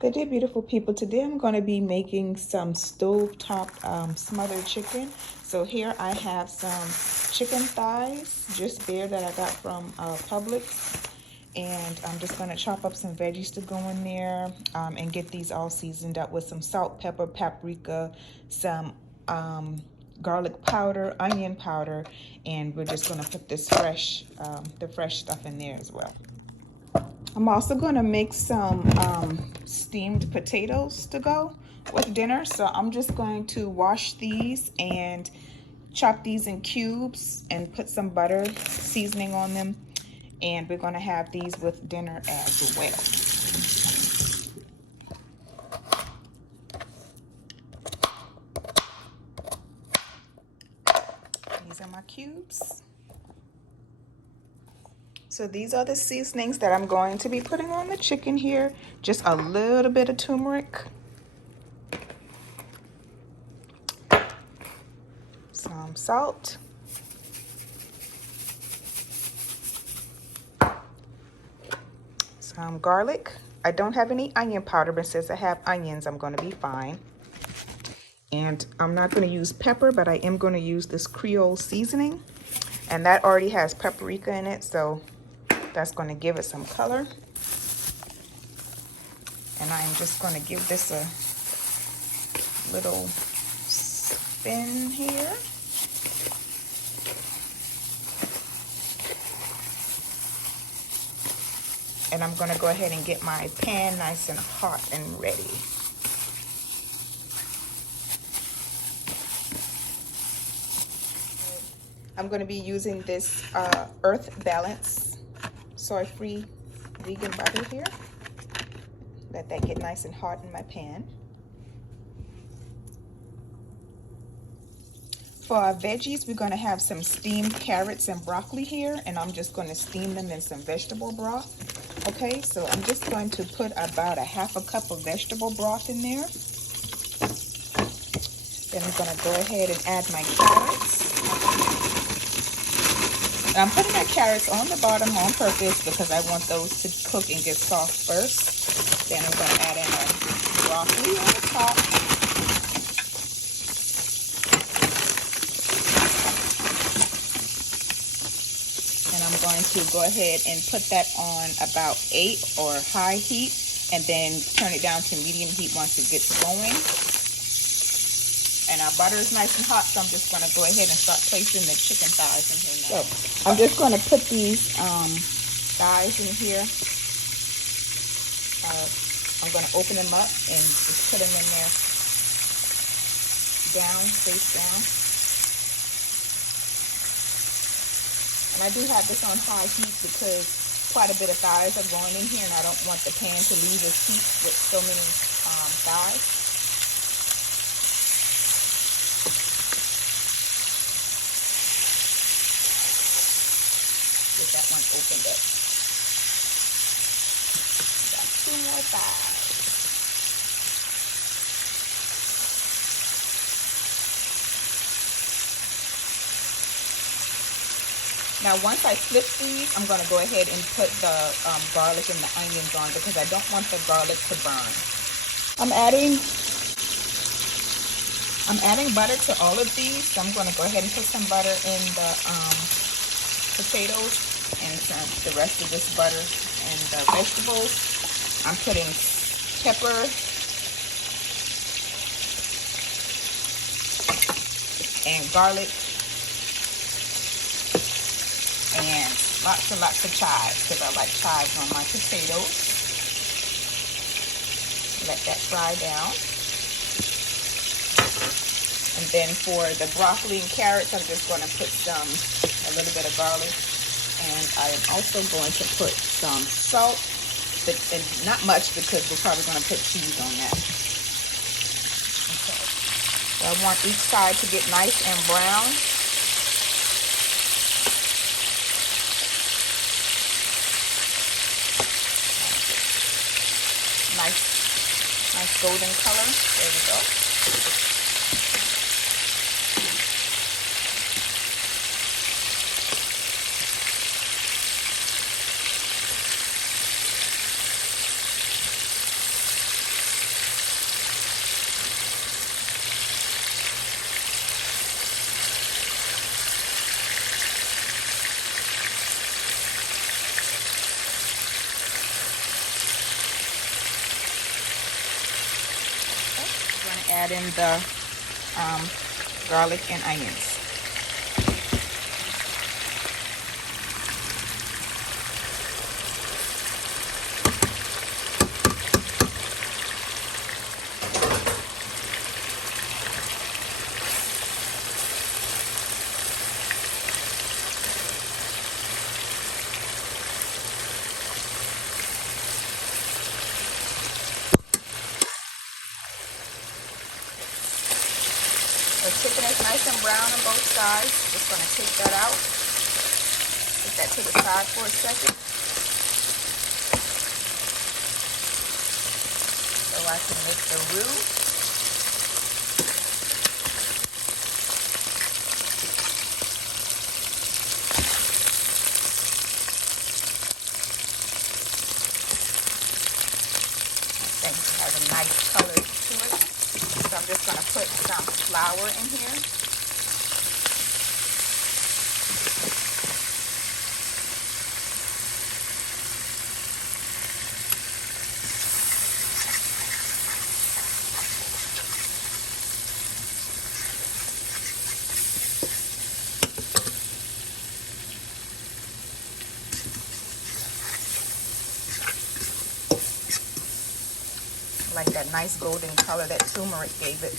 Good day, beautiful people. Today I'm going to be making some stovetop smothered chicken. So here I have some chicken thighs, just bare, that I got from Publix. And I'm just going to chop up some veggies to go in there and get these all seasoned up with some salt, pepper, paprika, some garlic powder, onion powder, and we're just going to put this the fresh stuff in there as well. I'm also going to make some steamed potatoes to go with dinner. So I'm just going to wash these and chop these in cubes and put some butter seasoning on them. And we're going to have these with dinner as well. These are my cubes. So these are the seasonings that I'm going to be putting on the chicken here. Just a little bit of turmeric, some salt, some garlic. I don't have any onion powder, but since I have onions, I'm going to be fine. And I'm not going to use pepper, but I am going to use this Creole seasoning. And that already has paprika in it, so that's going to give it some color. And I'm just going to give this a little spin here. And I'm going to go ahead and get my pan nice and hot and ready. I'm going to be using this Earth Balance soy-free vegan butter here. Let that get nice and hot in my pan. For our veggies, we're going to have some steamed carrots and broccoli here, and I'm just going to steam them in some vegetable broth. Okay, so I'm just going to put about a half a cup of vegetable broth in there. Then I'm going to go ahead and add my carrots. I'm putting my carrots on the bottom on purpose because I want those to cook and get soft first. Then I'm going to add in my broccoli on the top. And I'm going to go ahead and put that on about 8 or high heat and then turn it down to medium heat once it gets going. And our butter is nice and hot, so I'm just going to go ahead and start placing the chicken thighs in here now. So I'm just going to put these thighs in here. I'm going to open them up and just put them in there, down, face down. And I do have this on high heat because quite a bit of thighs are going in here, and I don't want the pan to lose its heat with so many thighs. Get that one opened up. Got 2 more thighs. Now once I flip these, I'm going to go ahead and put the garlic and the onions on because I don't want the garlic to burn. I'm adding butter to all of these, so I'm going to go ahead and put some butter in the potatoes and the rest of this butter and the vegetables. I'm putting pepper and garlic and lots and lots of chives because I like chives on my potatoes. Let that fry down. And then for the broccoli and carrots, I'm just going to put a little bit of garlic. And I am also going to put some salt, but not much because we're probably going to put cheese on that. Okay. So I want each side to get nice and brown. Nice golden color. There we go. add in the garlic and onions. The chicken is nice and brown on both sides. Just going to take that out. Put that to the side for a second. So I can make the roux. I think it has a nice color to it. So I'm just going to put some flour in here. Like that nice golden color that turmeric gave it.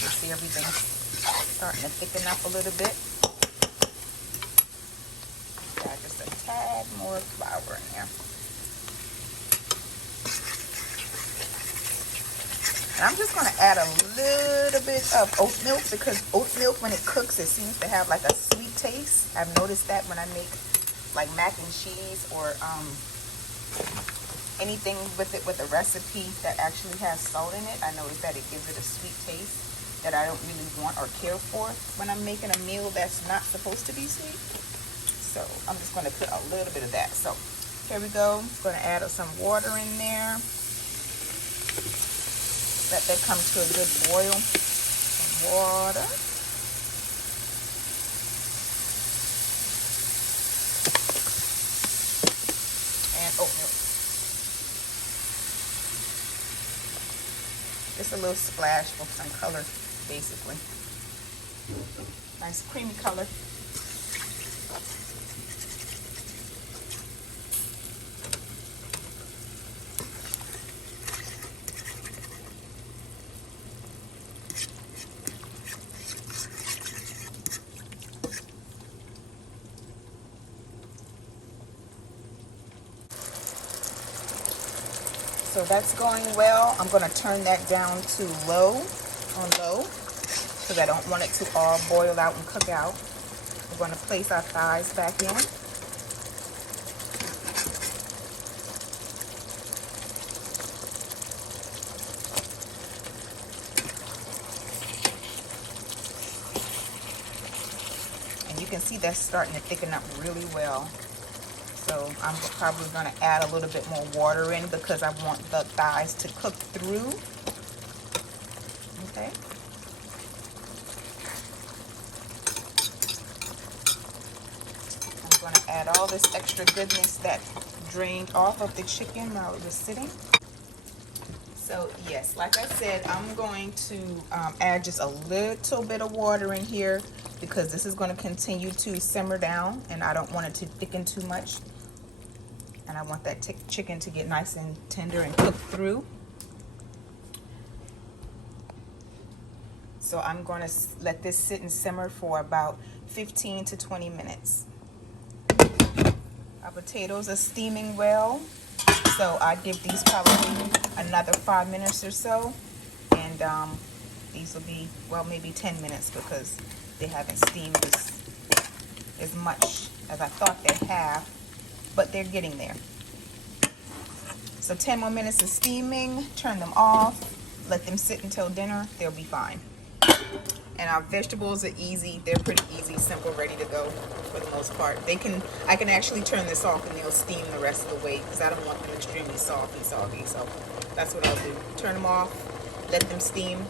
You see everything starting to thicken up a little bit. Add just a tad more flour in there. And I'm just going to add a little bit of oat milk because oat milk, when it cooks, it seems to have like a sweet taste. I've noticed that when I make like mac and cheese or anything with it with a recipe that actually has salt in it, I notice that it gives it a sweet taste that I don't really want or care for when I'm making a meal that's not supposed to be sweet. So I'm just going to put a little bit of that. So here we go. I'm going to add some water in there. Let that come to a good boil. Some water. And oat milk. Just a little splash for some color, basically. Nice creamy color. So that's going well. I'm going to turn that down to low, because I don't want it to all boil out and cook out. We're going to place our thighs back in. And you can see that's starting to thicken up really well. So I'm probably going to add a little bit more water in because I want the thighs to cook through. Okay. I'm going to add all this extra goodness that drained off of the chicken while it was sitting. So yes, like I said, I'm going to add just a little bit of water in here because this is going to continue to simmer down and I don't want it to thicken too much. And I want that chicken to get nice and tender and cooked through. So I'm going to let this sit and simmer for about 15 to 20 minutes. Our potatoes are steaming well. So I give these probably another 5 minutes or so. And these will be, well, maybe 10 minutes because they haven't steamed as much as I thought they'd have. But they're getting there. So 10 more minutes of steaming, turn them off, let them sit until dinner, they'll be fine. And our vegetables are easy, they're pretty easy, simple, ready to go for the most part. I can actually turn this off and they'll steam the rest of the way because I don't want them extremely soft and soggy. So that's what I'll do. Turn them off, let them steam,